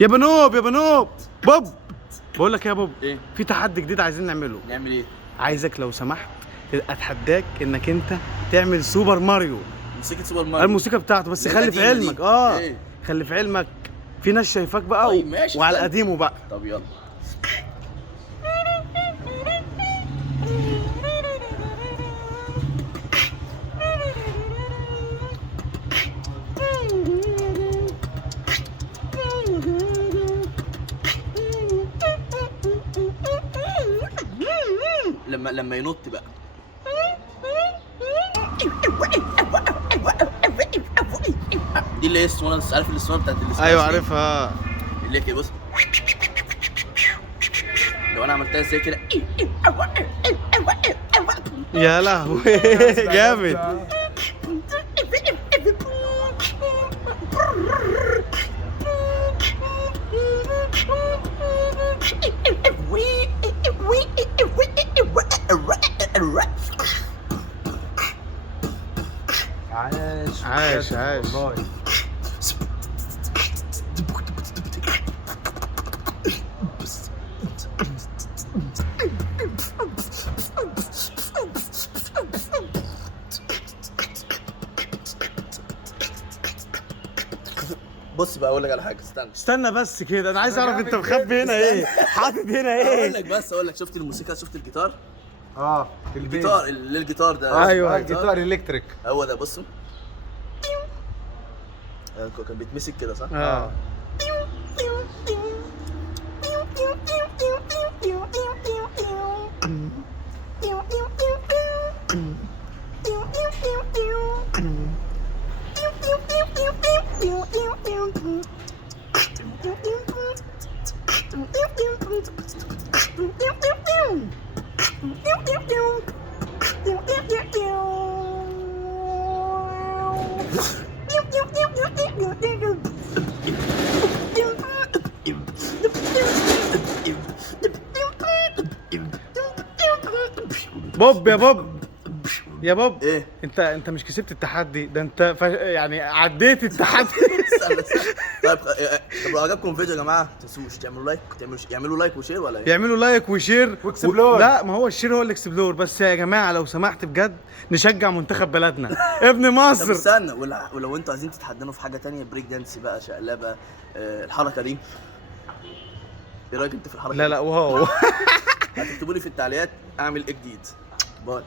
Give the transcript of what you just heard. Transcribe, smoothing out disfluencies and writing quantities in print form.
يا بنوب يا بنوب بوب، بقول لك يا بوب ايه؟ في تحدي جديد عايزين نعمله. نعمل ايه؟ عايزك لو سمحت اتحداك انك انت تعمل سوبر ماريو، موسيقى سوبر ماريو، الموسيقى بتاعته، بس اللي هي خلي في القديمة علمك دي. إيه؟ خلي في علمك في ناس شايفاك بقى طيب ماشي، وعلى استنى. قديمه بقى. طب يلا. لما ينط بقى. دي اللي هي الاسطوانه، عارف الاسطوانه بتاعت الاسطوانه؟ ايوه عارفها. اللي هي كده بص، لو انا عملتها ازاي كده. يا لهوي جامد. عاش عاش. بص بقى اقول لك على حاجه، استنى بس كده، انا عايز اعرف انت مخبي هنا ايه، حاطط هنا ايه. اقول لك شفت الموسيقى، شفت الجيتار؟ البيز. الجيتار ده. ايوه الجيتار الكتريك. هو ده بصوا. كان بيتمسك كده صح؟ بوب يا بوب يا بوب، ايه؟ انت مش كسبت التحدي ده، انت يعني عديت التحدي. استنى. طيب لو عجبكم الفيديو يا جماعه ما تنسوش تعملوا لايك، يعملوا لايك وشير ولا ايه؟ يعملوا لايك وشير واكسبلور. لا، ما هو الشير هو الاكسبلور بس يا جماعه، لو سمحت بجد نشجع منتخب بلدنا ابن طب مصر. استنى، ولو انتوا عايزين تتحدانوا في حاجه تانية، بريك دانس بقى، شقلبه، الحركه دي، ايه رايك انت في الحركه لا دي؟ لا واو. هتكتبوا لي في التعليقات اعمل ايه جديد. باي.